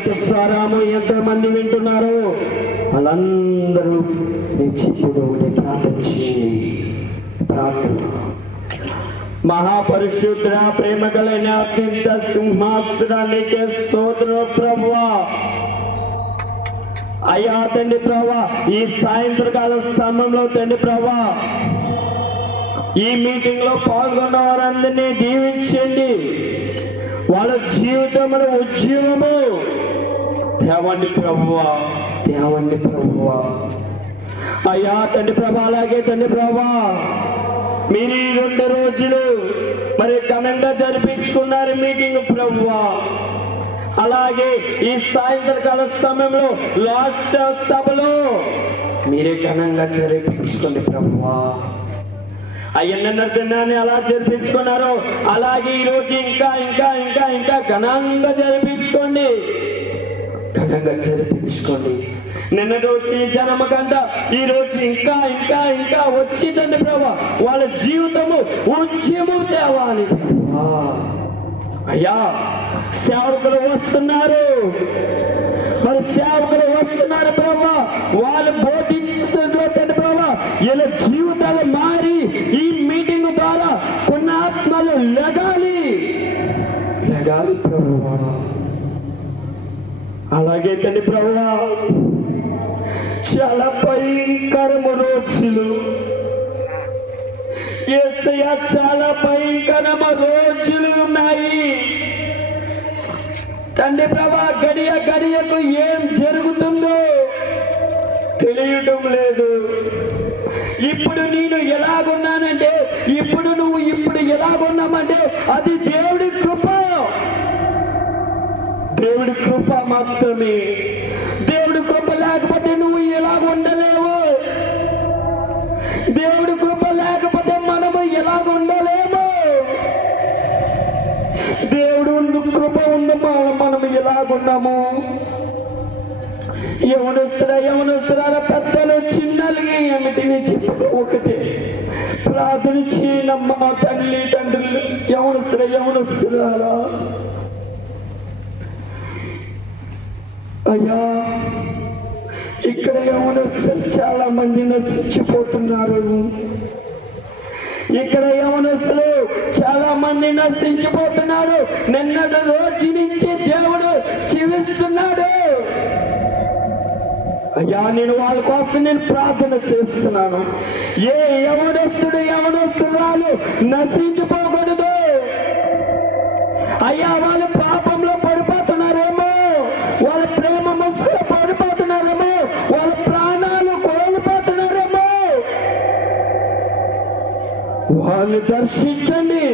స్వరాము ఎంతో మంది వింటున్నారు? వాళ్ళందరూ నేను చెప్పేది ఒకటి ప్రార్థన ప్రార్థన. మహాపరిశుద్ర ప్రేమ కలిగిన అత్యంత సింహాసురానికి సోదరు ప్రభువా. అయ్యా తండ్రి ప్రభా ఈ సాయంత్రకాల సమయంలో తండ్రి ప్రభా ఈ మీటింగ్లో పాల్గొన్న వారందరినీ దీవించండి. వాళ్ళ జీవితంలో ఉద్యోగము దేవండి ప్రభువా దేవండి ప్రభువా. అయ్యా తండ్రి ప్రభా అలాగే తండ్రి ప్రభా. మీరు ఈ రెండు రోజులు మరి ఘనంగా జరిపించుకున్నారు మీటింగ్ ప్రభువా. అలాగే ఈ సాయంత్రకాల సమయంలో లాస్ట్ సభలో మీరే ఘనంగా జరిపించుకోండి ప్రభువా. అయ్యన్న దినాన్ని అలా జరిపించుకున్నారో అలాగే ఈరోజు ఇంకా ఇంకా ఇంకా ఇంకా ఘనంగా జరిపించుకోండి. ఘనంగా జరిపించుకోండి. నిన్నటి వచ్చి జనమ కంట ఈ రోజు ఇంకా ఇంకా ఇంకా వచ్చిందండి ప్రభా. వాళ్ళ జీవితము ఉద్యమం తేవాలి. అయ్యా సేవకులు వస్తున్నారు. మరి సేవకులు వస్తున్నారు ప్రభా. వాళ్ళు బోధించుతున్నారు ప్రభా ఇలా జీవితాలు మారి ఈ మీటింగ్ ద్వారా కొన్ని ఆత్మలు లగాలి లగాలి ప్రభువా అడిగేతండి ప్రభువా. చాలా భయంకరము రోజులు. ఏసయ్య చాలా భయంకరము రోజులు ఉన్నాయి. తండ్రి ప్రభా గడియ గడియకు ఏం జరుగుతుందో తెలియటం లేదు. ఇప్పుడు నేను ఎలాగున్నానంటే ఇప్పుడు నువ్వు ఇప్పుడు ఎలాగున్నామంటే అది దేవుడి కృప. దేవుడి కృప మాత్రమే. దేవుడి కృప లేకపోతే నువ్వు ఎలా ఉండలేవు? దేవుడి కృప లేకపోతే మనము ఎలా ఉండలేము? దేవుడు కృప ఉన్న మనం ఎలాగున్నాము యవనస్తురా యవనస్తురాల పెద్దలు చిన్నలు ఏమిటి చెప్పు ఒకటి. ఒకటే ప్రార్థన చేయనమ్మా తల్లి తండ్రులు యవనస్తుర యవనస్తురాలా అయ్యా. ఇక్కడ యవనస్తులు చాలా మంది నశించిపోతున్నారు. ఇక్కడ యవనస్తులు చాలా మంది నశించిపోతున్నారు. నిన్నటి రోజు నుంచి దేవుడు జీవిస్తున్నాడు. అయ్యా నేను వాళ్ళ కోసం నేను ప్రార్థన చేస్తున్నాను. ఏ యవనస్తుడు యవనస్తురాలు నశించిపోకూడదు. అయ్యా వాళ్ళ వాళ్ళని దర్శించండి.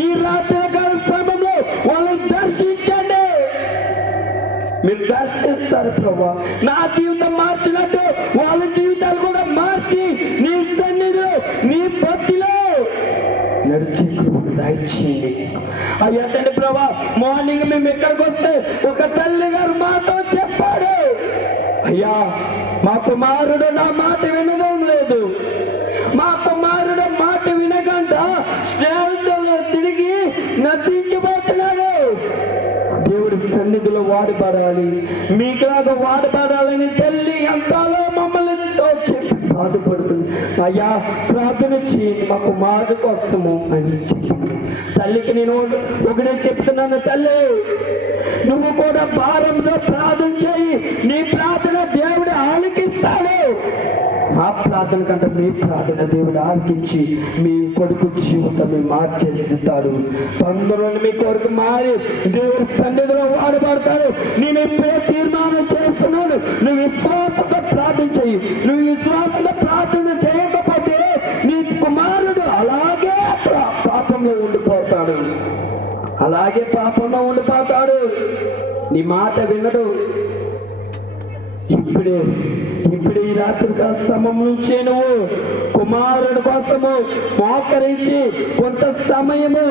ఈ రాత్రి కాల సమయంలో వాళ్ళని దర్శించండి. మీరు దర్శిస్తారు ప్రభా. నా జీవితం మార్చినట్టు వాళ్ళ జీవితాలు కూడా మార్చి నీ సన్నిధిలో నీ భక్తిలో నడిచే కృపను దయచేయండి. అయ్యా అంటే ప్రభా మార్నింగ్ మేము ఎక్కడికి వస్తే ఒక తల్లి గారు మాతో చెప్పాడు. అయ్యా మా కుమారుడు నా మాట వినడం లేదు. మా బాధపడుతుంది. అయ్యా ప్రార్థన చేయండి మా కుమారుడు కోసము అని చెప్పాను తల్లికి నేను ఒకటే చెప్తున్నాను తల్లి నువ్వు కూడా భారంతో ప్రార్థన చేయి. నీ ప్రార్థన దేవుడు ఆలకిస్తాడు. మా ప్రార్థన కంటే మీ ప్రార్థన దేవుడు ఆలకించి మీ కొడుకు జీవితం మార్చేస్తాడు. తొందరలో మీ కొడుకు మారి దేవుడి సన్నిధిలో వాడబడతాడు. నేను ఇప్పుడే తీర్మానం మాట వినడు. ఇప్పుడే ఇప్పుడే ఈ రాత్రి కాల సమయం నుంచే నువ్వు కుమారుడు కోసము మోకరించి కొంత సమయము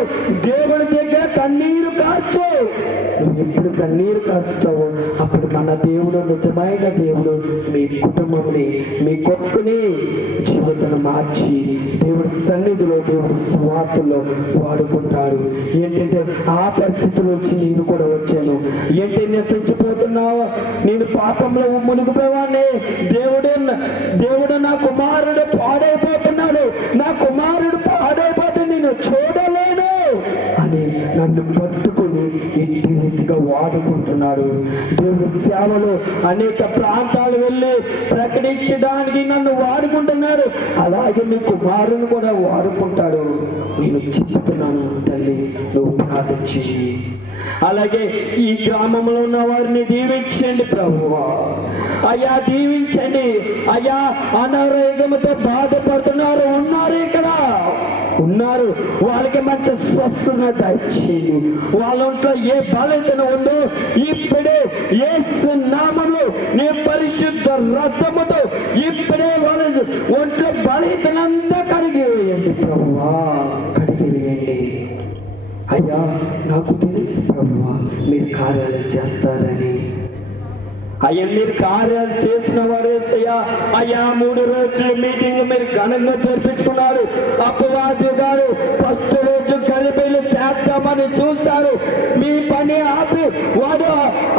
దేవుడి దగ్గర కన్నీరు కాచు. నువ్వు ఎప్పుడు కన్నీరు కాస్తావో అప్పుడు మన దేవుడు నిజమైన దేవుడు మీ కుటుంబంని మీ కొక్కుని జీవితం మార్చి దేవుడి సన్నిధిలో దేవుడి స్వార్థలో వాడుకుంటారు ఏంటంటే ఆ పరిస్థితి నుంచి నేను కూడా వచ్చాను. ఏంటి నశించిపోతున్నావు నేను పాపంలో మునిగిపోవాన్ని దేవుడు దేవుడు నా కుమారుడు పాడైపోతున్నాడు. నా కుమారుడు పాడైపోతే నేను చూడలేను అని నన్ను పట్టుకు వాడుకుంటున్నాడు. దేవుడి సేవలో అనేక ప్రాంతాలు వెళ్ళి ప్రకటించడానికి నన్ను వాడుకుంటున్నాడు. అలాగే మీ కుమారుని కూడా వాడుకుంటాడు. నేను చెప్తున్నాను తల్లి నువ్వు ప్రార్థించి. అలాగే ఈ గ్రామంలో ఉన్న వారిని దీవించండి ప్రభువా. అయ్యా దీవించండి. అయ్యా అనారోగ్యంతో బాధపడుతున్నారు ఉన్నారు ఇక్కడ. ఉన్నారు. వాళ్ళకి మంచి స్వస్థత దయచేయండి. వాళ్ళ ఒంట్లో ఏ బలహీనత ఉందో ఇప్పుడే ఏ నామము నీ పరిశుద్ధ రథముతో ఇప్పుడే వాళ్ళ ఒంట్లో బలహీనంతా కడిగి వేయండి ప్రభువా. కడిగి వేయండి. అయ్యా నాకు తెలుసు ప్రభువా మీరు కార్యాలు చేస్తారని. అయ్యా మీరు కార్యాలు చేసిన వారేసయ్యా అయ్యా మూడు రోజులు మీటింగ్ మీరు ఘనంగా జరిపించుకున్నారు. అపవాది గారు ఫస్ట్ రోజు కలిపిలు చేద్దామని చూస్తారు మీ పని ఆపి వాడు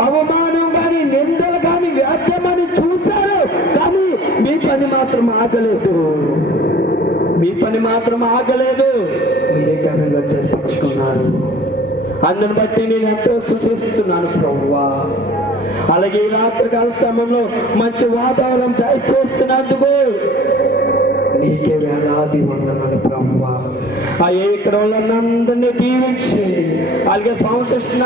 అవమానం కానీ నిందలు కానీ వ్యర్థమని చూశారు. కానీ మీ పని మాత్రం ఆగలేదు. మీ పని మాత్రం ఆగలేదు. మీరే ఘనంగా జరిపించుకున్నారు. అందుని బట్టి నేను ఎంతో సూచిస్తున్నాను ప్రభువా. అలాగే ఈ రాత్రికాల సమయంలో మంచి వాతావరణం దయచేస్తున్నందుకు నీకే వేలాది వందనాలు బ్రహ్మ అయ్యే ఇక్కడ వాళ్ళందరినీ దీవించండి. అలాగే సంశిష్ణ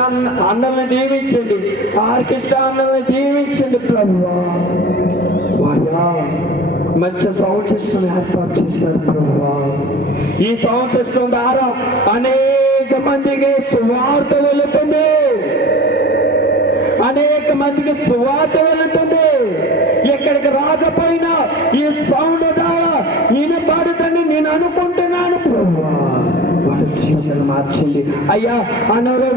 అన్నల్ని దీవించండి. ఆర్కిష్ట అన్నల్ని దీవించండి ప్రభువా. మంచి సంవత్సరం ఏర్పాటు చేశారు బ్రహ్మ ఈ సంవత్సరం ద్వారా అనేక మందికి సువార్త వెళుతుంది అనేక మందికి సువార్త వెళుతుంది. ఎక్కడికి రాకపోయినా ఈ సౌండ్ ద్వారా నేను పాడుతాన్ని నేను అనుకుంటున్నాను. వాళ్ళ జీవితాన్ని మార్చింది అయ్యా అనారోగ్య